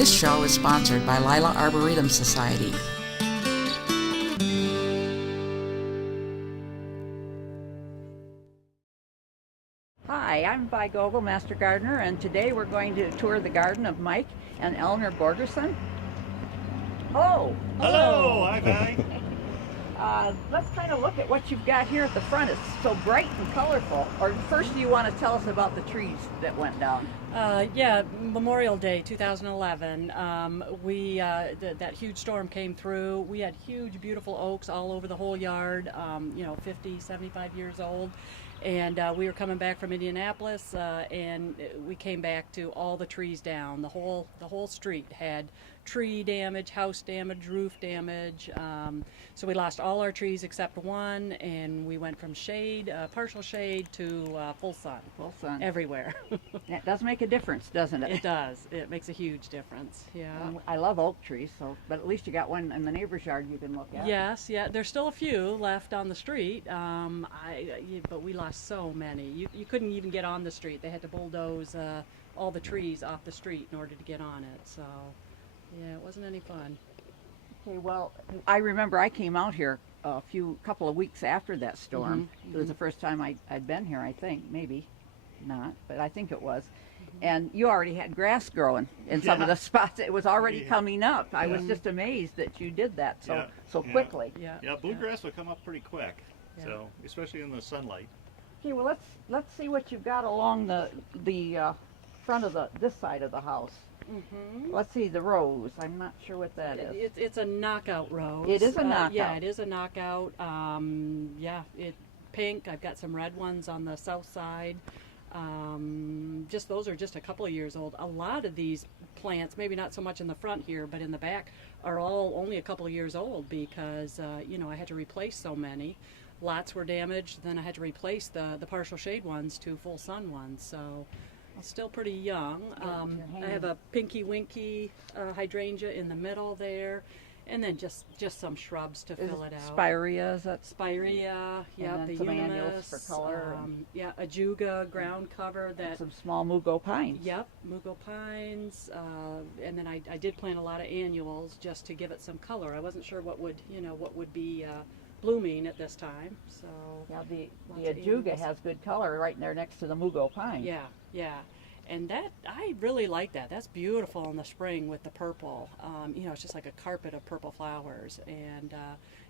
This show is sponsored by Lila Arboretum Society. Hi, I'm Vi Goebel, Master Gardener, and today we're going to tour the garden of Mike and Eleanor Borgerson. Hello! Hello! Hi, Vi! Let's kind of look at what you've got here at the front. It's so bright and colorful. Or first, do you want to tell us about the trees that went down? Yeah, Memorial Day 2011. That huge storm came through. We had huge, beautiful oaks all over the whole yard. 50, 75 years old. And we were coming back from Indianapolis, and we came back to all the trees down. The whole street had tree damage, house damage, roof damage. So we lost all our trees except one, and we went from shade, partial shade, to full sun. Full sun. Everywhere. That does make a difference, doesn't it? It does. It makes a huge difference. Yeah. I love oak trees, but at least you got one in the neighbor's yard you can look at. Yes, yeah. There's still a few left on the street, but we lost so many. You couldn't even get on the street. They had to bulldoze all the trees off the street in order to get on it. So, yeah, it wasn't any fun. Okay, well, I remember I came out here a couple of weeks after that storm. It was the first time I'd been here, I think. Maybe not, but I think it was. And you already had grass growing in some of the spots. It was already coming up. I was just amazed that you did that so quickly. Yeah, bluegrass would come up pretty quick. Yeah. So, especially in the sunlight. Okay, well let's see what you've got along the front of this side of the house. Let's see the rose. I'm not sure what that is. It's a knockout rose. It is a knockout. Yeah, it is a knockout. Pink. I've got some red ones on the south side. Those are just a couple of years old. A lot of these plants, maybe not so much in the front here, but in the back, are all only a couple of years old because I had to replace so many. Lots were damaged. Then I had to replace the partial shade ones to full sun ones. So I'm still pretty young. I have a pinky winky hydrangea in the middle there. And then just some shrubs to fill it out. Spirea, is that? Spirea, yeah, the some Unimus, annuals for color. ajuga, ground cover. Some small mugo pines. Yep, mugo pines. And then I did plant a lot of annuals just to give it some color. I wasn't sure what would be blooming at this time. So yeah, the ajuga has good color right there next to the mugo pine. Yeah. And that, I really like that. That's beautiful in the spring with the purple. It's just like a carpet of purple flowers. And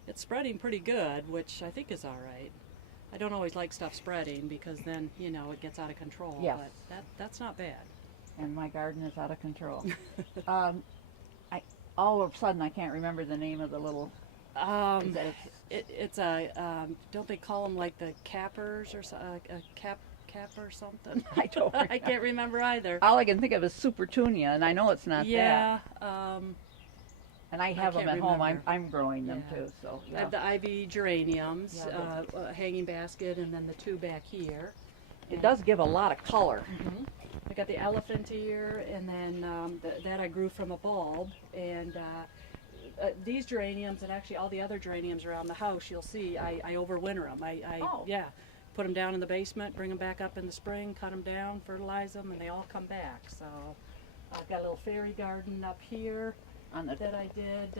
it's spreading pretty good, which I think is all right. I don't always like stuff spreading because then, it gets out of control. Yes. But that's not bad. And my garden is out of control. All of a sudden, I can't remember the name of the little... It's don't they call them like the cappers or a cap or something? I don't remember. I can't remember either. All I can think of is supertunia, and I know it's not that. Yeah. And I have them at home. I'm growing them too. So yeah. I have the ivy geraniums, a hanging basket, and then the two back here. It does give a lot of color. I got the elephant ear, and then that I grew from a bulb. And these geraniums, and actually all the other geraniums around the house, you'll see I overwinter them. Put them down in the basement, bring them back up in the spring, cut them down, fertilize them, and they all come back. So I've got a little fairy garden up here that I did.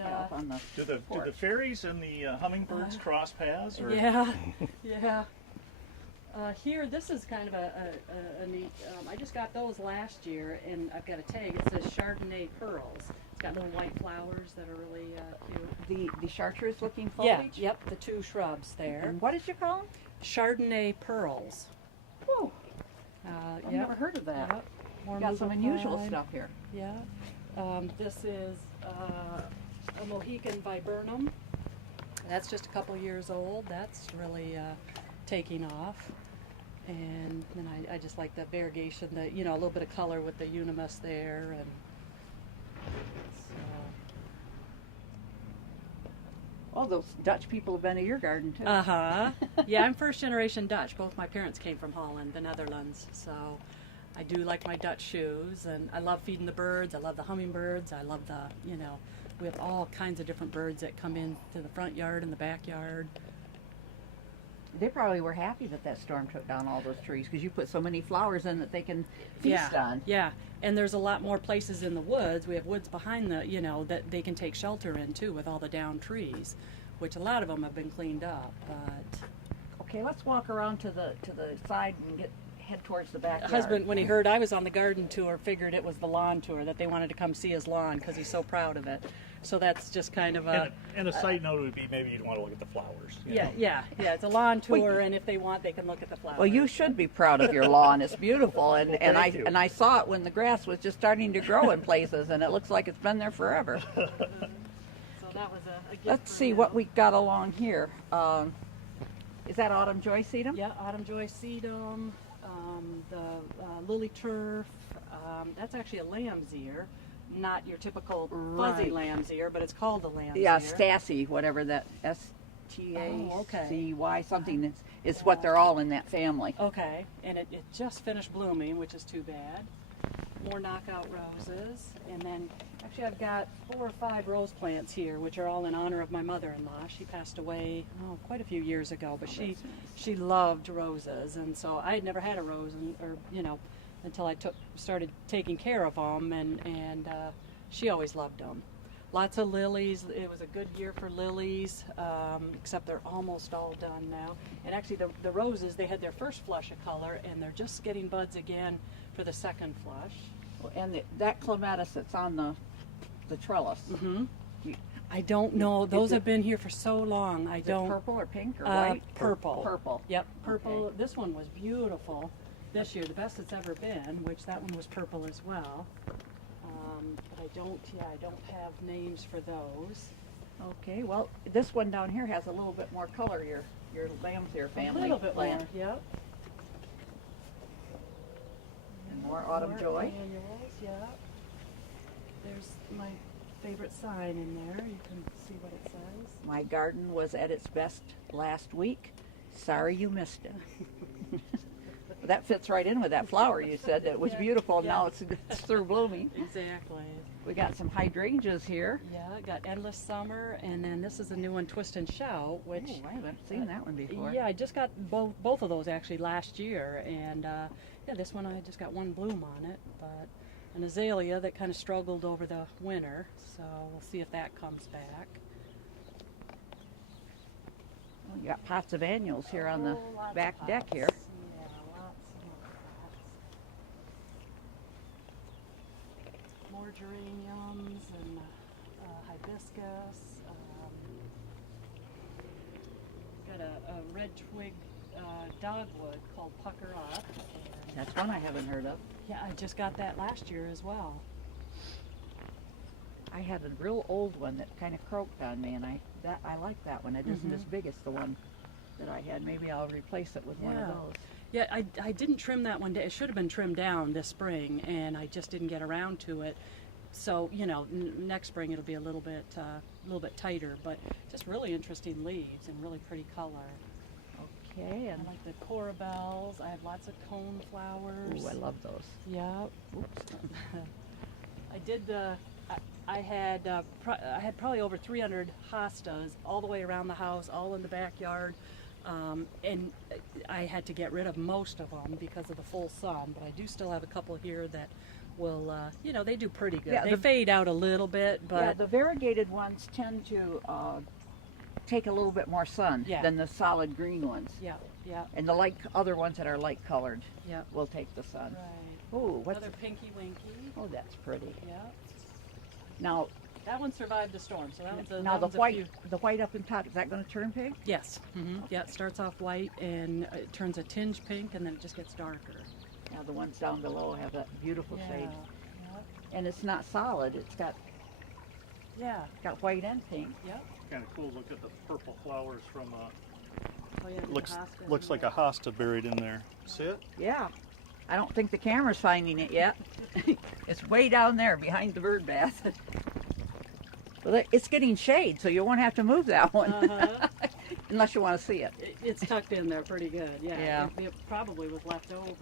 Do the fairies and the hummingbirds cross paths? Or? Yeah. Here, this is kind of a neat, I just got those last year, and I've got a tag. It says Chardonnay Pearls. It's got little white flowers that are really cute. The chartreuse looking foliage? Yeah, yep, the two shrubs there. And what did you call them? Chardonnay Pearls. Oh, I've never heard of that. Yep. Got some unusual stuff here. Yeah. This is a Mohican viburnum. That's just a couple years old. That's really taking off. And then I just like the variegation, a little bit of color with the Unimus there. And Oh, those Dutch people have been to your garden too. Yeah, I'm first generation Dutch. Both my parents came from Holland, the Netherlands. So I do like my Dutch shoes, and I love feeding the birds. I love the hummingbirds. I love we have all kinds of different birds that come in to the front yard and the backyard. They probably were happy that that storm took down all those trees because you put so many flowers in that they can feast on. Yeah, and there's a lot more places in the woods. We have woods behind the, that they can take shelter in too with all the downed trees, which a lot of them have been cleaned up. But Okay, let's walk around to the side and head towards the backyard. husband, when he heard I was on the garden tour, figured it was the lawn tour, that they wanted to come see his lawn because he's so proud of it. So that's just kind of And a side note would be maybe you'd want to look at the flowers. yeah. It's a lawn tour, and if they want, they can look at the flowers. Well, you should be proud of your lawn. It's beautiful, and thank you. I saw it when the grass was just starting to grow in places, and it looks like it's been there forever. So that was a gift. Let's for see him. what we got along here. Is that autumn joy sedum? Yeah, autumn joy sedum, the lily turf. That's actually a lamb's ear, not your typical fuzzy Right. lamb's ear, but it's called a lamb's Yeah, ear. Stassi, whatever that STACY Oh, okay. something is what they're all in that family. Okay, and it just finished blooming, which is too bad. More knockout roses, and then actually I've got 4 or 5 rose plants here, which are all in honor of my mother-in-law. She passed away quite a few years ago, but she loved roses, and so I had never had a rose, until I started taking care of them, and she always loved them. Lots of lilies. It was a good year for lilies, except they're almost all done now. And actually, the roses, they had their first flush of color, and they're just getting buds again for the second flush. And that clematis that's on the trellis. Mm-hmm. I don't know. Those Is it- have been here for so long. I Is it don't. purple or pink or white? Purple. Purple. Yep, purple. Okay. This one was beautiful this year, the best it's ever been. Which that one was purple as well. I don't have names for those. Okay, well, this one down here has a little bit more color, your lamb's ear family A little bit plant. more. Yep. And more autumn joy. Annuals, yeah. There's my favorite sign in there. You can see what it says. My garden was at its best last week. Sorry you missed it. That fits right in with that flower you said. It was Yeah, beautiful. yeah. Now it's through blooming. Exactly. We got some hydrangeas here. Yeah, got Endless Summer, and then this is a new one, Twist and Shout, which Ooh, I haven't seen that one before. yeah, I just got both of those actually last year, and this one I just got one bloom on it, but an azalea that kind of struggled over the winter, so we'll see if that comes back. Well, you got pots of annuals here on the Oh, lots of back deck pots. here. Yeah, lots of pots. More geraniums and hibiscus. Got a red twig dogwood called Pucker Up. And That's one I haven't heard of. yeah, I just got that last year as well. I had a real old one that kind of croaked on me, and I like that one. It isn't as big as the one that I had. Maybe I'll replace it with one of Yeah. those. Yeah, I didn't trim that one. It should have been trimmed down this spring, and I just didn't get around to it. So next spring it'll be a little bit tighter, but just really interesting leaves and really pretty color. Okay, I and like the corabelles. I have lots of cone flowers. ooh, I love those. Yeah. Oops. I did I had probably over 300 hostas all the way around the house, all in the backyard, and I had to get rid of most of them because of the full sun. But I do still have a couple here that will, they do pretty good. Yeah, they fade out a little bit, but Yeah, the variegated ones tend to take a little bit more sun Yeah. than the solid green ones. yeah. And the other ones that are light colored Yeah. will take the sun. Right. Ooh, what's Another pinky winky. Oh, that's pretty. Yeah. Now, That one survived the storm, so that one's a now that the one's a white, few- the white up in top, is that going to turn pink? Yes. Yeah, it starts off white and it turns a tinge pink and then it just gets darker. Now the ones down below have that beautiful shade, Yep. and it's not solid. It's got white and pink. Yep. Kind of cool. Look at the purple flowers from. Oh, yeah, the Looks hosta looks in like there. a hosta buried in there. See it? Yeah, I don't think the camera's finding it yet. It's way down there behind the bird bath. Well, it's getting shade, so you won't have to move that one Uh-huh. unless you want to see it. It's tucked in there pretty good. Yeah. Yeah. It probably was left over.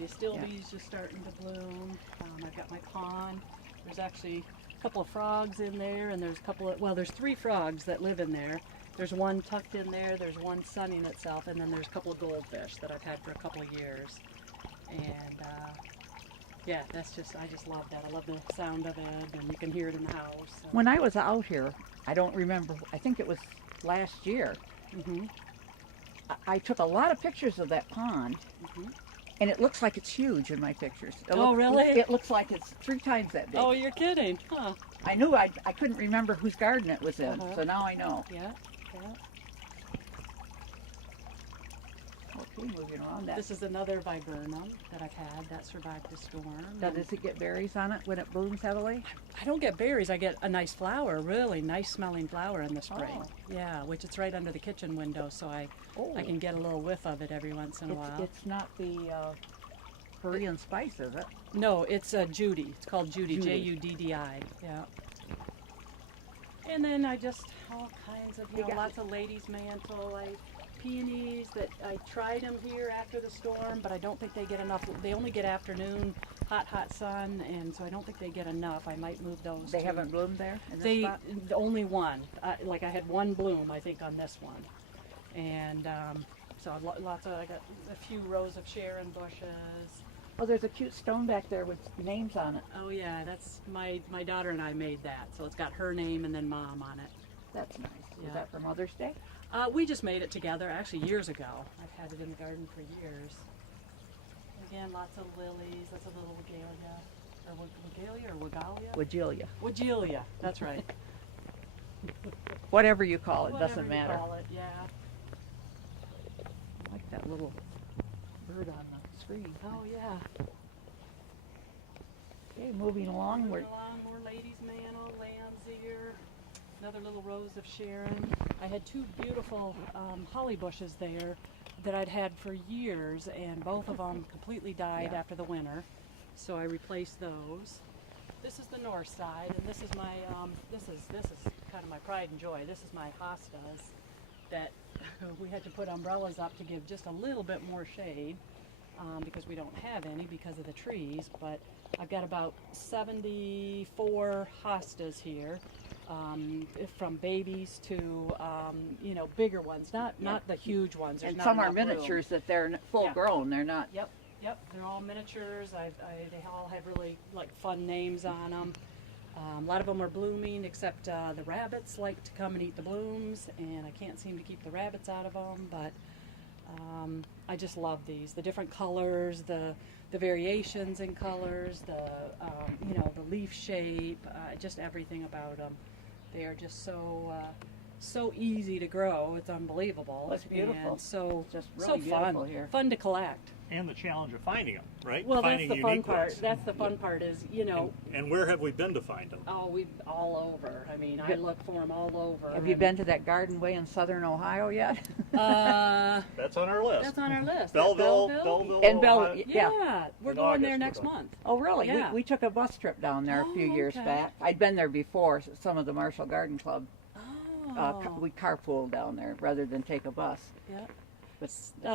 The still Yeah. bees just starting to bloom. I've got my pond. There's actually a couple of frogs in there, and there's a couple of there's 3 frogs that live in there, There's one tucked in there, there's one sunning itself, and then there's a couple of goldfish that I've had for a couple of years. And yeah, I just love that. I love the sound of it, and you can hear it in the house. So. When I was out here, I don't remember, I think it was last year, I took a lot of pictures of that pond, and it looks like it's huge in my pictures. Really? It looks like it's 3 times that big. Oh, you're kidding, huh? I knew I couldn't remember whose garden it was in, so now I know. Yeah. Okay, moving on. This is another viburnum that I've had that survived the storm. Does it get berries on it when it blooms heavily? I don't get berries. I get a nice flower, really nice smelling flower in the spring. Oh. Yeah, which it's right under the kitchen window, so I can get a little whiff of it every once in a while. It's not the Korean spice, is it? No, it's Judy. It's called Judy. Juddi. Yeah. And then I just all kinds of lots of ladies' mantle. Peonies that I tried them here after the storm, but I don't think they get enough. They only get afternoon hot sun, and so I don't think they get enough. I might move those. They haven't bloomed there in this They spot? only one. Like I had one bloom, I think, on this one, and so lots of. I got a few rows of Sharon bushes. Oh, there's a cute stone back there with names on it. Oh yeah, that's my daughter and I made that. So it's got her name and then Mom on it. That's nice. Yeah. Is that for Mother's Day? We just made it together, actually years ago. I've had it in the garden for years. Again, lots of lilies, lots of little regalia, or regalia? Wagelia. Wagelia, that's right. Whatever you call it, Whatever doesn't you matter. call it, yeah. I like that little bird on the screen. Oh yeah. Okay, moving along. Moving along, more ladies' mantle, lamb's ear, another little rose of Sharon. I had 2 beautiful holly bushes there that I'd had for years, and both of them completely died after the winter, so I replaced those. This is the north side, and this is my this is kind of my pride and joy. This is my hostas that we had to put umbrellas up to give just a little bit more shade because we don't have any because of the trees, but I've got about 74 hostas here. From babies to bigger ones, not the huge ones. There's And not some are enough room. miniatures that they're full grown. They're not. Yep, they're all miniatures. They all have really fun names on them. A lot of them are blooming, except the rabbits like to come and eat the blooms, and I can't seem to keep the rabbits out of them. But I just love these. The different colors, the variations in colors, the leaf shape, just everything about them. They are just so easy to grow. It's unbelievable. It's beautiful. And so Just really fun. here. Fun to collect. And the challenge of finding them, right? Well, finding that's the fun unique part. ones. That's the fun part is, And where have we been to find them? oh, we all over. I mean, I look for them all over. Have you been to that garden way in southern Ohio yet? That's on our list. That's on our list. Belleville, And Ohio. Yeah, we're In going there August next we're going. month. Oh, really? Yeah. We took a bus trip down there a few Oh, years okay. back. I'd been there before. Some of the Marshall Garden Club. Oh, We carpooled down there rather than take a bus. yeah. But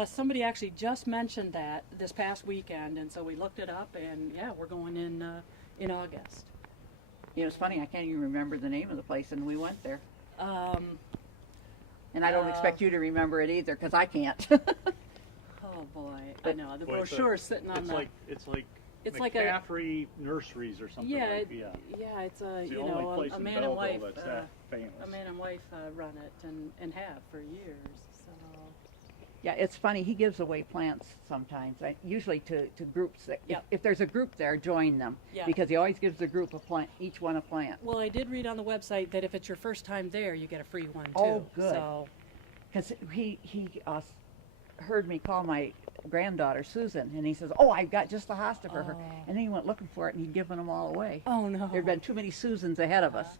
Somebody actually just mentioned that this past weekend, and so we looked it up, and yeah, we're going in August. it's funny. I can't even remember the name of the place, and we went there. And I don't Uh, expect you to remember it either, because I can't. Oh boy, I know the Boy, it's brochure's sitting on It's the. like It's like a McCaffrey Nurseries or something. yeah, like, yeah. It's a It's the only place a in man and Belleville wife. that's that famous. A man and wife run it and have for years. So Yeah, it's funny. He gives away plants sometimes, usually to groups. That Yep. if there's a group there, join them. Yeah. Because he always gives the group a plant, each one a plant. well, I did read on the website that if it's your first time there, you get a free one too. Oh, good. So Because he heard me call my granddaughter Susan, and he says, "Oh, I've got just the hosta for her." Oh. And then he went looking for it, and he'd given them all away. oh no. There'd been too many Susans ahead of us.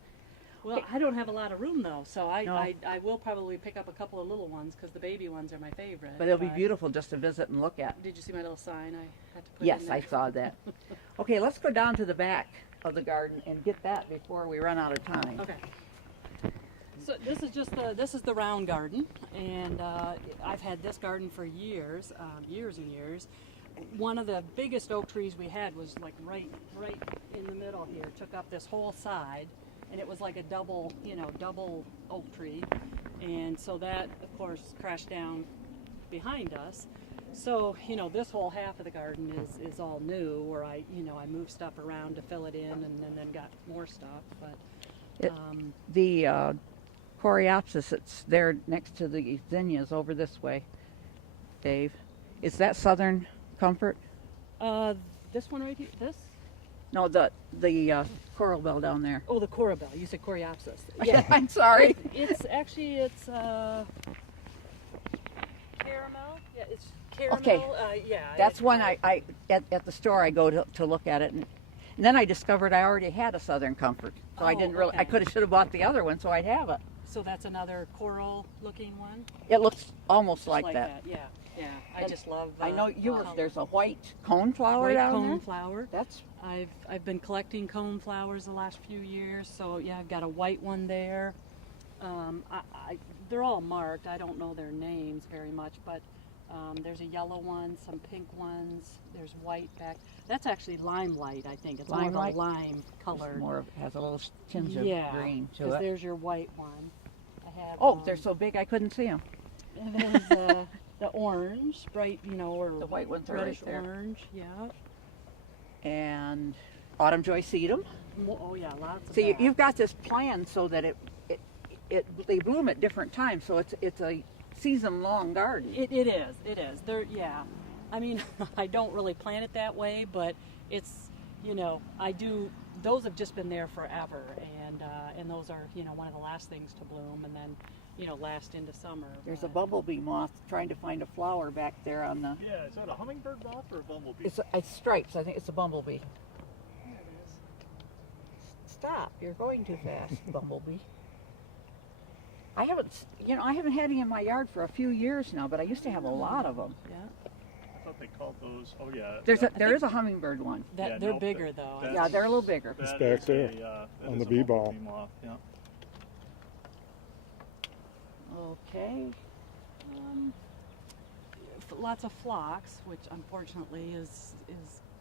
Well, I don't have a lot of room though, so No. I will probably pick up a couple of little ones because the baby ones are my favorite. But it'll be beautiful just to visit and look at. Did you see my little sign I had to put Yes, in there? I saw that. Okay, let's go down to the back of the garden and get that before we run out of time. Okay. So this is the round garden, and I've had this garden for years, years and years. One of the biggest oak trees we had was like right in the middle here, took up this whole side, and it was like a double oak tree. And so that, of course, crashed down behind us. So, this whole half of the garden is all new, where I moved stuff around to fill it in, and then got more stuff. But the Coreopsis, it's there next to the zinnias over this way, Dave. Is that Southern Comfort? this one right here, this? No, the coral bell down there. Oh, the Corabelle. You said Coreopsis. Yeah, I'm sorry. It's caramel. Yeah, it's caramel. Okay. Yeah. That's one I at the store I go to look at it, and then I discovered I already had a Southern Comfort, so I didn't really. I Okay. should have bought the other one, so I'd have it. So that's another coral-looking one. It looks almost Just like that. Yeah, yeah. I And just love. I know you were. color. There's a white coneflower White down cone there. flower. That's I've been collecting cone flowers the last few years, so yeah, I've got a white one there. They're all marked. I don't know their names very much, but there's a yellow one, some pink ones. There's white back. That's actually limelight, I think. It's Limelight? more of a lime color. more of has a little tinge of Yeah, green to because it. there's your white one. I have. Oh, they're so big I couldn't see them. And there's the orange, bright, or The white ones are right reddish there. orange. Yeah. And autumn joy sedum. Oh yeah, lots of. So that. you've got this plan so that they bloom at different times, so it's a season-long garden. It is. Yeah. I mean, I don't really plan it that way, but it's, I do. Those have just been there forever, and those are, one of the last things to bloom, and then, last into summer. There's a bumblebee moth trying to find a flower back there on the. Yeah, is that a hummingbird moth or a bumblebee? It's stripes. I think it's a bumblebee. There it is. Stop! You're going too fast, bumblebee. I haven't had any in my yard for a few years now, but I used to have a lot of them. Yeah. I thought they called those. Oh yeah. There is a hummingbird one. Yeah, They're no, bigger though. that- Yeah, they're a little bigger. It's that back is there, that on is the a bee ball. bumblebee moth, yeah. Okay. Lots of phlox, which unfortunately is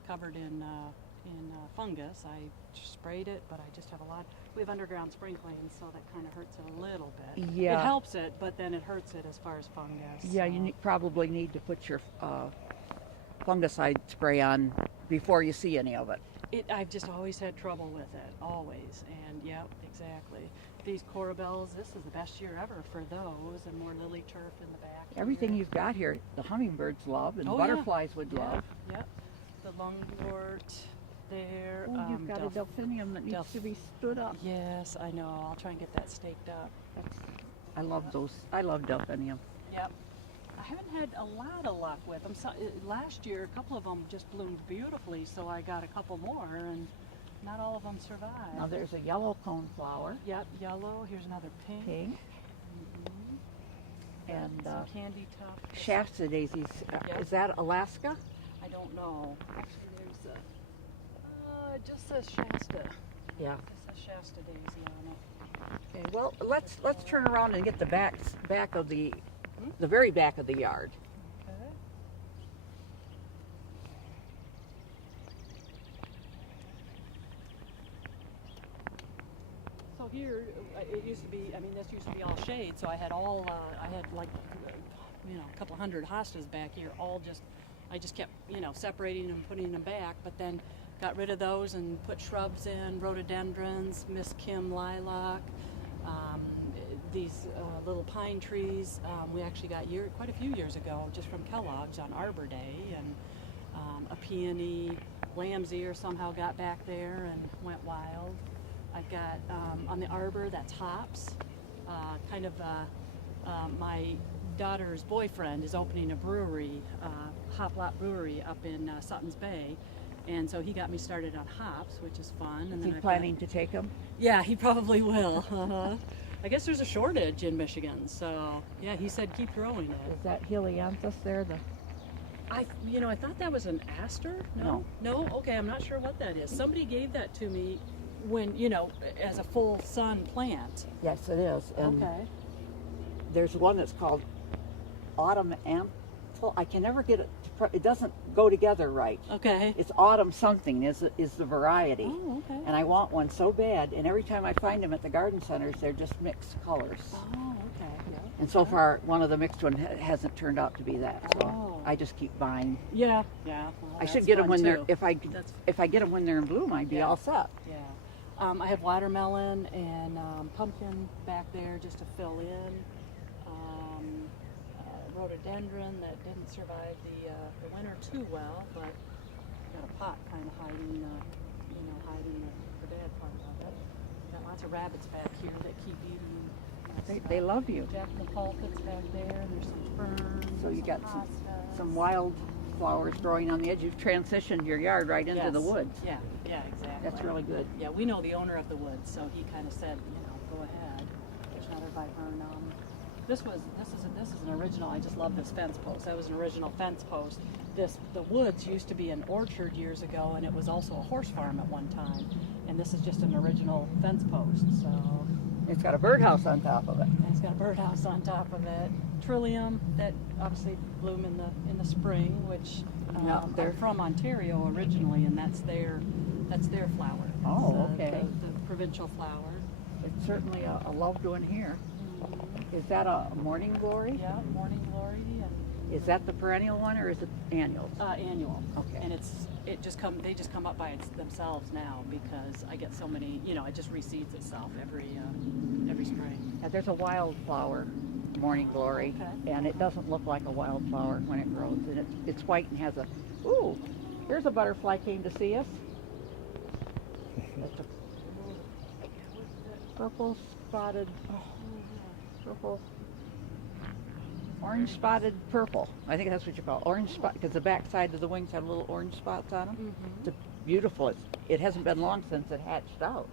covered in fungus. I sprayed it, but I just have a lot. We have underground sprinkling, so that kind of hurts it a little bit. Yeah. It helps it, but then it hurts it as far as fungus. Yeah, you probably need to put your fungicide spray on before you see any of it. I've just always had trouble with it, always. And yep, exactly. These corabelles, this is the best year ever for those, and more lily turf in the back. Everything here. you've got here, the hummingbirds love, and Oh, yeah. butterflies would love. Yep. The lungwort there. Oh, you've got a delphinium that needs to be stood up. Yes, I know. I'll try and get that staked up. I love those. I love delphinium. Yep. I haven't had a lot of luck with them. So, last year, a couple of them just bloomed beautifully, so I got a couple more, and not all of them survived. Now there's a yellow coneflower, Yep, yellow. Here's another pink. pink, Mhm. and Some candy tuft. Shasta daisies. Yep. Is that Alaska? I don't know. Actually, there's it just says Shasta. Yeah. It says Shasta daisy on it. Okay. Well, let's turn around and get the back of the very back of the yard. Okay. So here, it used to be, this used to be all shade, so I had like, a couple hundred hostas back here, I just kept, separating them, putting them back, but then got rid of those and put shrubs in, rhododendrons, Miss Kim lilac, these little pine trees. We actually got quite a few years ago, just from Kellogg's on Arbor Day, and a peony, lamb's ear somehow got back there and went wild. I've got on the arbor, that's hops. My daughter's boyfriend is opening a brewery, Hop Lot Brewery up in Sutton's Bay, and so he got me started on hops, which is fun. And Is then he I've planning to take them? Yeah, he probably will. Uh-huh. I guess there's a shortage in Michigan, so yeah, he said keep growing it. Is that Helianthus there? I thought that was an aster. No. Okay, I'm not sure what that is. Somebody gave that to me when as a full sun plant. Yes, it is. And Okay. there's one that's called autumn anthil. I can never get it to it doesn't go together right. Okay. It's autumn something is the variety. Oh, okay. And I want one so bad, and every time I find them at the garden centers, they're just mixed colors. Oh, okay. Yeah. And so far, one of the mixed one hasn't turned out to be that. So Oh. I just keep buying. Yeah. Yeah. Well, I should that's get them fun, when they're too. if I get them when they're in bloom, I'd be Yeah. all set. Yeah. I have watermelon and pumpkin back there just to fill in. Rhododendron that didn't survive the winter too well, but got a pot kind of hiding, hiding the bad part of it. Got lots of rabbits back here that keep eating. They love you. Japanese pulpits back there. There's some ferns. So you some got hostas. some wild flowers growing on the edge. You've transitioned your yard right into the Yes. woods. Yeah, yeah, exactly. That's really good. Yeah, we know the owner of the woods, so he kind of said, go ahead. There's another viburnum. This is an original. I just love this fence post. That was an original fence post. The woods used to be an orchard years ago, and it was also a horse farm at one time. And this is just an original fence post. So It's got a birdhouse on top of it. and it's got a birdhouse on top of it. Trillium that obviously bloom in the spring, which Yeah, they're- I'm from Ontario originally, and that's their flower. Oh, It's, okay. The provincial flower. It's certainly a loved one here. Is that a morning glory? Yeah, morning glory and Is that the perennial one or is it annual? annual. Okay. And they just come up by themselves now because I get so many. It just reseeds itself every spring. Yeah, there's a wildflower morning glory, Okay. and it doesn't look like a wildflower when it grows, and it's white and has a. Ooh, here's a butterfly came to see us. That's a purple spotted. Purple. Orange spotted purple. I think that's what you call it. Orange spot, because the back side of the wings have little orange spots on them. Mm-hmm. It's beautiful. It hasn't been long since it hatched out.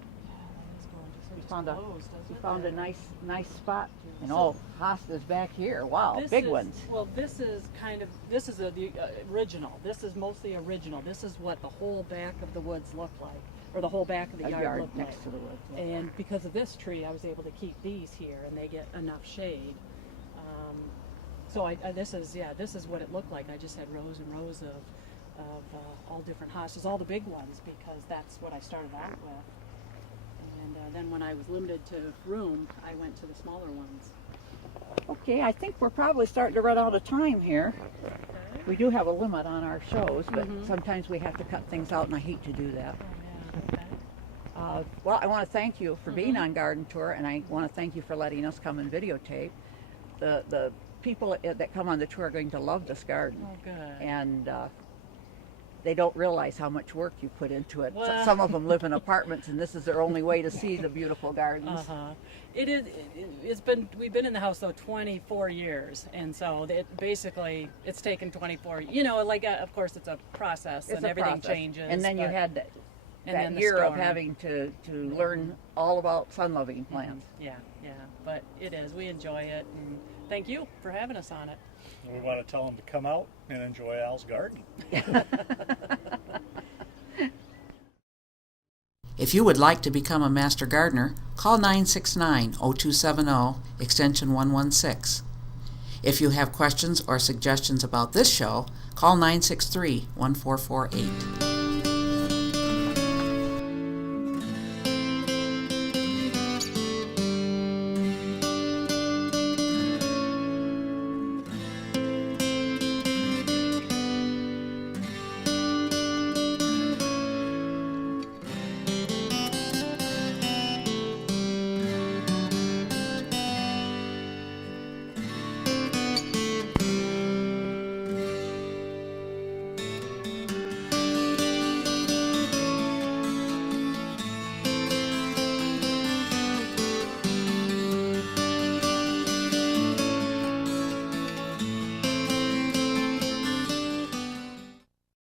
It's gorgeous. It We just found glows, doesn't we it? found a nice spot. And So- hosta's back here. Wow, This big is- ones. Well, this is the original. This is mostly original. This is what the whole back of the woods looked like, or the whole back of the A yard, yard looked next like. to the woods. And because of this tree, I was able to keep these here, and they get enough shade. So this is what it looked like. I just had rows and rows of all different hostas, all the big ones, because that's what I started out with. And then when I was limited to room, I went to the smaller ones. Okay, I think we're probably starting to run out of time here. We do have a limit on our shows, but sometimes we have to cut things out, and I hate to do that. Oh, yeah. Okay. Well, I want to thank you for being on Garden Tour, and I want to thank you for letting us come and videotape. The people that come on the tour are going to love this garden, Oh, good. and they don't realize how much work you put into it. Well- Some of them live in apartments, and this is their only way to see the beautiful gardens. It is. We've been in the house though 24 years, and so it's taken 24. Of course it's a process, It's and a everything process. changes. And then you but- had that then the year of storm. having to learn all about sun-loving plants. Yeah, but it is. We enjoy it, and thank you for having us on it. We want to tell them to come out and enjoy Al's garden. If you would like to become a Master Gardener, call 969-0270, extension 116. If you have questions or suggestions about this show, call 963-1448.